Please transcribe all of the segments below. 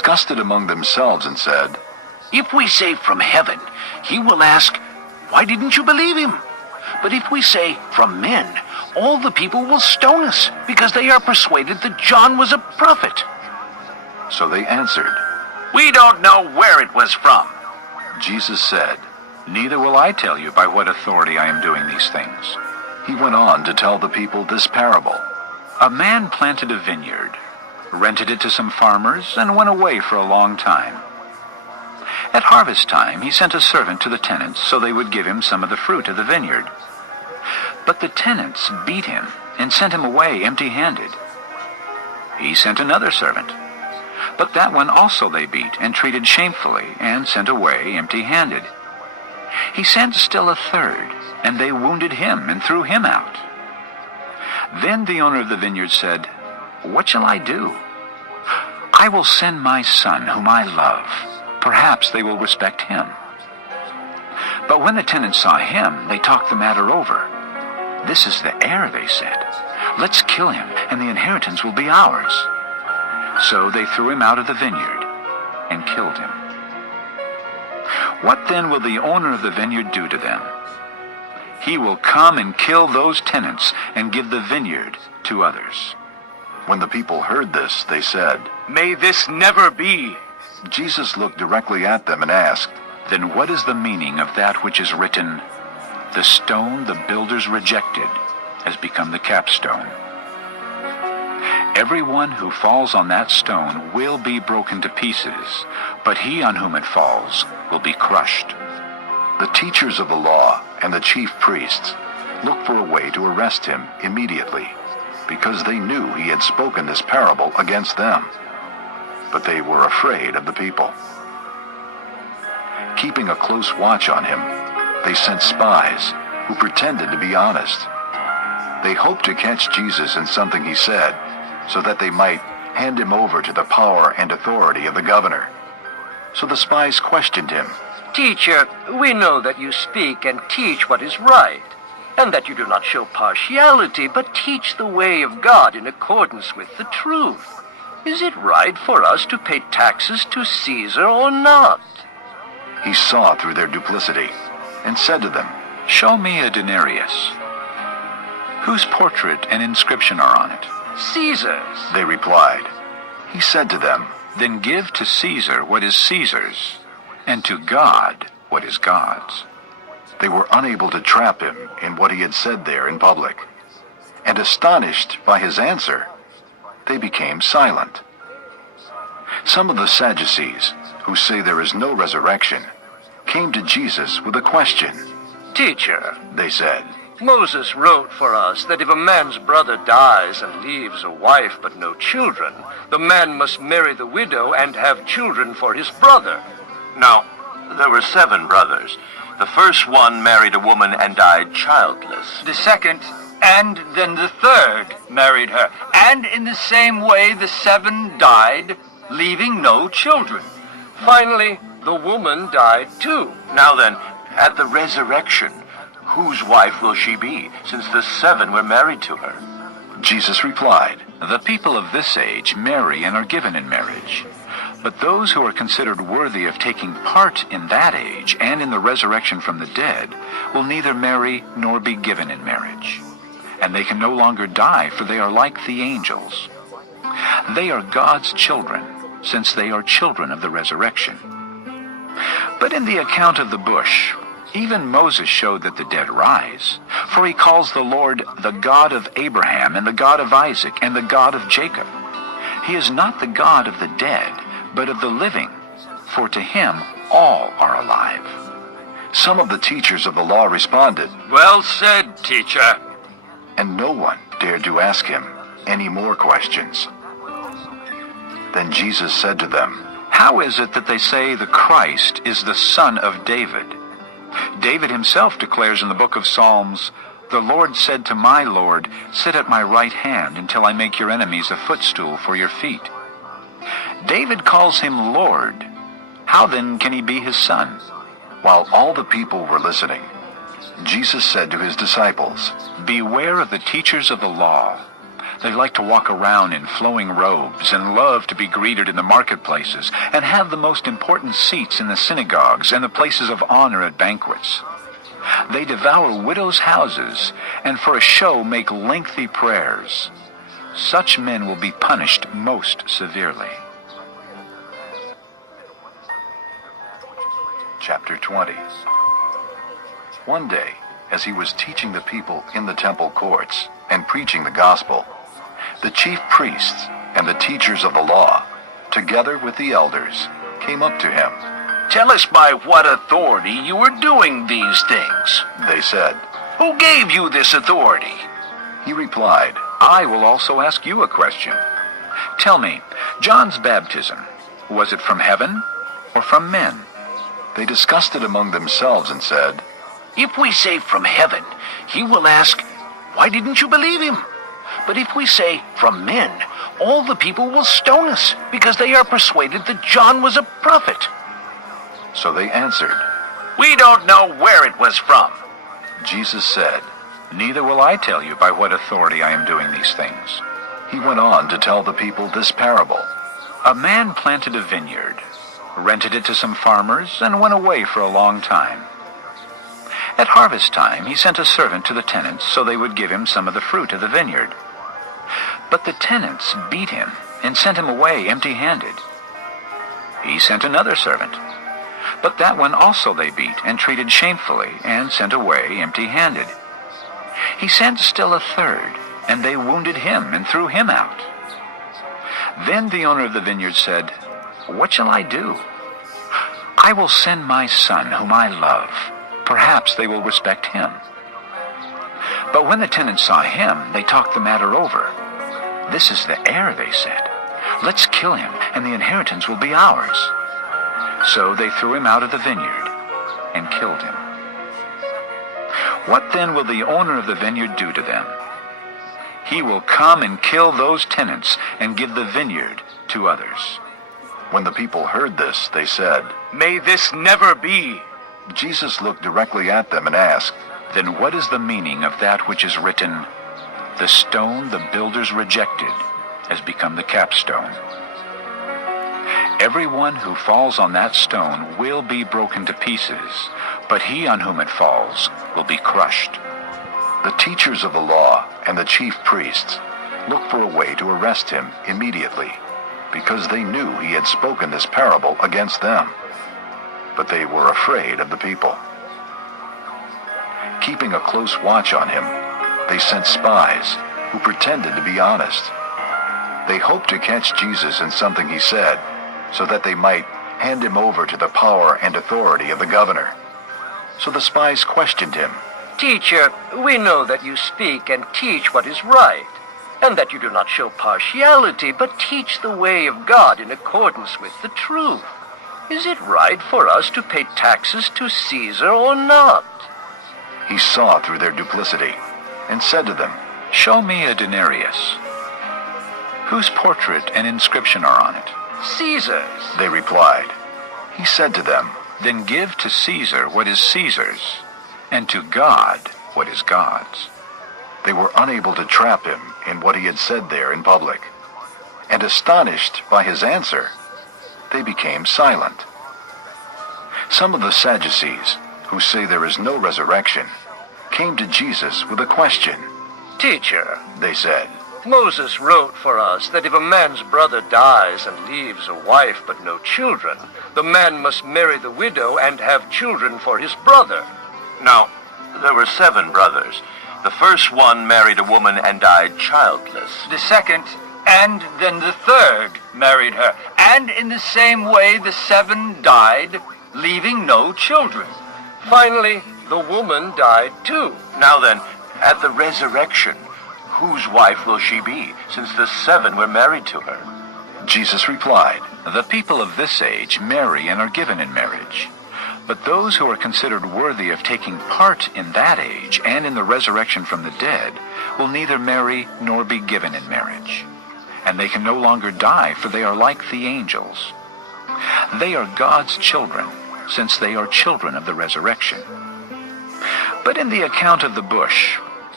discussed it among themselves and said, "If we say from heaven, he will ask, 'Why didn't you believe him?' But if we say from men, all the people will stone us, because they are persuaded that John was a prophet." So they answered. "We don't know where it was from." Jesus said, "Neither will I tell you by what authority I am doing these things." He went on to tell the people this parable. A man planted a vineyard, rented it to some farmers, and went away for a long time. At harvest time, he sent a servant to the tenants so they would give him some of the fruit of the vineyard. But the tenants beat him and sent him away empty-handed. He sent another servant, but that one also they beat and treated shamefully and sent away empty-handed. He sent still a third, and they wounded him and threw him out. Then the owner of the vineyard said, "What shall I do? I will send my son, whom I love. Perhaps they will respect him." But when the tenants saw him, they talked the matter over. "This is the heir," they said. "Let's kill him, and the inheritance will be ours." So they threw him out of the vineyard and killed him. What then will the owner of the vineyard do to them? He will come and kill those tenants and give the vineyard to others. When the people heard this, they said, "May this never be." Jesus looked directly at them and asked, Then what is the meaning of that which is written, "The stone the builders rejected has become the capstone"? Everyone who falls on that stone will be broken to pieces, but he on whom it falls will be crushed. The teachers of the law and the chief priests looked for a way to arrest him immediately, because they knew he had spoken this parable against them. But they were afraid of the people. Keeping a close watch on him, they sent spies who pretended to be honest. They hoped to catch Jesus in something he said, so that they might hand him over to the power and authority of the governor. So the spies questioned him. "Teacher, we know that you speak and teach what is right, and that you do not show partiality, but teach the way of God in accordance with the truth. Is it right for us to pay taxes to Caesar or not?" He saw through their duplicity and said to them, "Show me a denarius. Whose portrait and inscription are on it?" "Caesar's." They replied. He said to them, Then give to Caesar what is Caesar's, and to God what is God's. They were unable to trap him in what he had said there in public. And astonished by his answer, they became silent. Some of the Sadducees, who say there is no resurrection, came to Jesus with a question. "Teacher, They said, Moses wrote for us that if a man's brother dies and leaves a wife but no children, the man must marry the widow and have children for his brother." Now, there were 7 brothers. The first one married a woman and died childless. The second, and then the third, married her. And in the same way the 7 died, leaving no children. Finally, the woman died too. Now then, at the resurrection, whose wife will she be, since the 7 were married to her? Jesus replied, The people of this age marry and are given in marriage. But those who are considered worthy of taking part in that age and in the resurrection from the dead will neither marry nor be given in marriage. And they can no longer die, for they are like the angels. They are God's children, since they are children of the resurrection. But in the account of the bush, even Moses showed that the dead rise, for he calls the Lord the God of Abraham and the God of Isaac and the God of Jacob. He is not the God of the dead, but of the living, for to him all are alive. Some of the teachers of the law responded, "Well said, teacher." and no one dared to ask him any more questions. Then Jesus said to them, How is it that they say the Christ is the son of David? David himself declares in the book of Psalms, The Lord said to my Lord, Sit at my right hand until I make your enemies a footstool for your feet. David calls him Lord. How then can he be his son? While all the people were listening, Jesus said to his disciples, Beware of the teachers of the law. They like to walk around in flowing robes and love to be greeted in the marketplaces and have the most important seats in the synagogues and the places of honor at banquets. They devour widows' houses and for a show make lengthy prayers. Such men will be punished most severely. Chapter 20. One day, as he was teaching the people in the temple courts and preaching the gospel, the chief priests and the teachers of the law, together with the elders, came up to him. Tell us by what authority you are doing these things. They said. Who gave you this authority? He replied, I will also ask you a question. Tell me, John's baptism, was it from heaven or from men? They discussed it among themselves and said, If we say from heaven, he will ask, why didn't you believe him? But if we say from men, all the people will stone us because they are persuaded that John was a prophet. So they answered. We don't know where it was from. Jesus said, Neither will I tell you by what authority I am doing these things. He went on to tell the people this parable. A man planted a vineyard, rented it to some farmers, and went away for a long time. At harvest time, he sent a servant to the tenants so they would give him some of the fruit of the vineyard. But the tenants beat him and sent him away empty-handed. He sent another servant, but that one also they beat and treated shamefully and sent away empty-handed. He sent still a third, and they wounded him and threw him out. Then the owner of the vineyard said, What shall I do? I will send my son, whom I love. Perhaps they will respect him. But when the tenants saw him, they talked the matter over. This is the heir, they said. Let's kill him, and the inheritance will be ours. So they threw him out of the vineyard and killed him. What then will the owner of the vineyard do to them? He will come and kill those tenants and give the vineyard to others. When the people heard this, they said, May this never be. Jesus looked directly at them and asked, Then what is the meaning of that which is written, The stone the builders rejected has become the capstone? Everyone who falls on that stone will be broken to pieces, but he on whom it falls will be crushed. The teachers of the law and the chief priests looked for a way to arrest him immediately, because they knew he had spoken this parable against them. But they were afraid of the people. Keeping a close watch on him, they sent spies who pretended to be honest. They hoped to catch Jesus in something he said, so that they might hand him over to the power and authority of the governor. So the spies questioned him. Teacher, we know that you speak and teach what is right, and that you do not show partiality, but teach the way of God in accordance with the truth. Is it right for us to pay taxes to Caesar or not? He saw through their duplicity and said to them, Show me a denarius. Whose portrait and inscription are on it? Caesar's. They replied. He said to them, Then give to Caesar what is Caesar's, and to God what is God's. They were unable to trap him in what he had said there in public, and astonished by his answer, they became silent. Some of the Sadducees, who say there is no resurrection, came to Jesus with a question. Teacher, They said, Moses wrote for us that if a man's brother dies and leaves a wife but no children, the man must marry the widow and have children for his brother. Now, there were 7 brothers. The first one married a woman and died childless. The second, and then the third, married her. And in the same way the 7 died, leaving no children. Finally, the woman died too. Now then, at the resurrection, whose wife will she be, since the 7 were married to her? Jesus replied, The people of this age marry and are given in marriage. But those who are considered worthy of taking part in that age and in the resurrection from the dead will neither marry nor be given in marriage. And they can no longer die, for they are like the angels. They are God's children, since they are children of the resurrection. But in the account of the bush,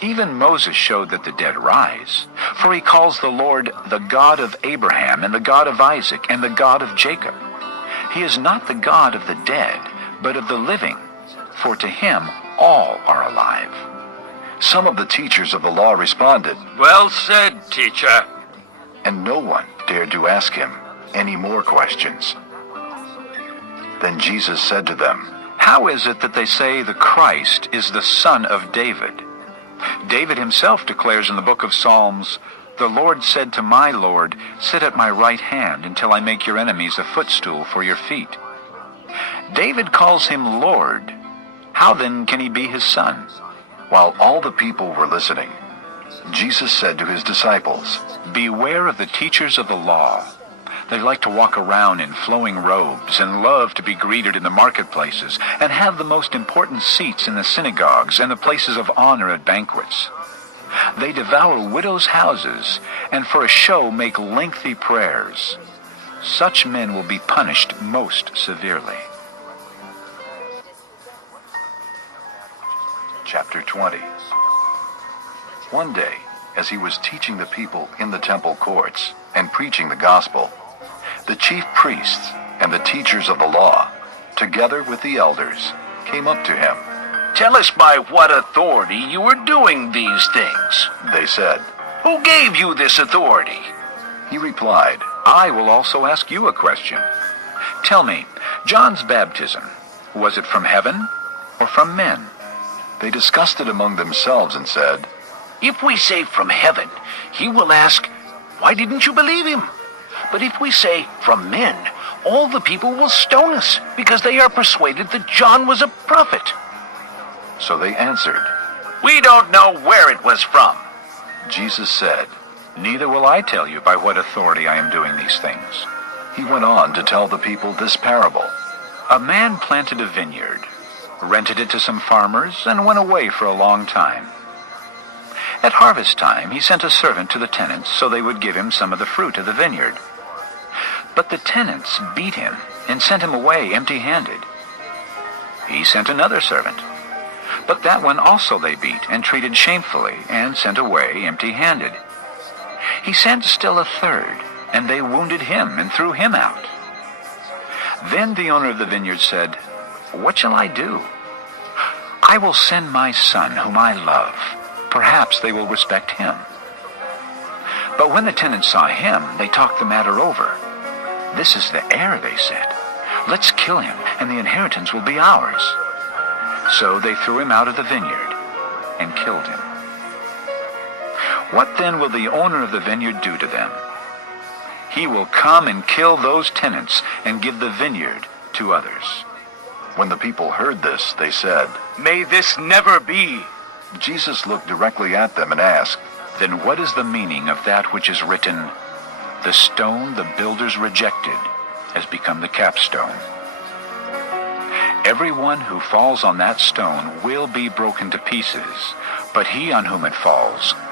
Even Moses showed that the dead rise, for he calls the Lord the God of Abraham and the God of Isaac and the God of Jacob. He is not the God of the dead, but of the living, for to him all are alive. Some of the teachers of the law responded, Well said, teacher. and no one dared to ask him any more questions. Then Jesus said to them, How is it that they say the Christ is the son of David? David himself declares in the book of Psalms, The Lord said to my Lord, Sit at my right hand until I make your enemies a footstool for your feet. David calls him Lord. How then can he be his son? While all the people were listening, Jesus said to his disciples, Beware of the teachers of the law. They like to walk around in flowing robes and love to be greeted in the marketplaces and have the most important seats in the synagogues and the places of honor at banquets. They devour widows' houses and for a show make lengthy prayers. Such men will be punished most severely. Chapter 20. One day, as he was teaching the people in the temple courts and preaching the gospel, the chief priests and the teachers of the law, together with the elders, came up to him. Tell us by what authority you are doing these things. They said. Who gave you this authority? He replied, I will also ask you a question. Tell me, John's baptism, was it from heaven or from men? They discussed it among themselves and said, If we say from heaven, he will ask, Why didn't you believe him? But if we say from men, all the people will stone us because they are persuaded that John was a prophet. So they answered. We don't know where it was from. Jesus said, Neither will I tell you by what authority I am doing these things. He went on to tell the people this parable. A man planted a vineyard, rented it to some farmers, and went away for a long time. At harvest time, he sent a servant to the tenants so they would give him some of the fruit of the vineyard. But the tenants beat him and sent him away empty-handed. He sent another servant, but that one also they beat and treated shamefully and sent away empty-handed. He sent still a third, and they wounded him and threw him out. Then the owner of the vineyard said, What shall I do? I will send my son whom I love. Perhaps they will respect him. But when the tenants saw him, they talked the matter over. This is the heir, they said. Let's kill him, and the inheritance will be ours. So they threw him out of the vineyard and killed him. What then will the owner of the vineyard do to them? He will come and kill those tenants and give the vineyard to others. When the people heard this, they said, May this never be. Jesus looked directly at them and asked, Then what is the meaning of that which is written, The stone the builders rejected has become the capstone? Everyone who falls on that stone will be broken to pieces, but he on whom it falls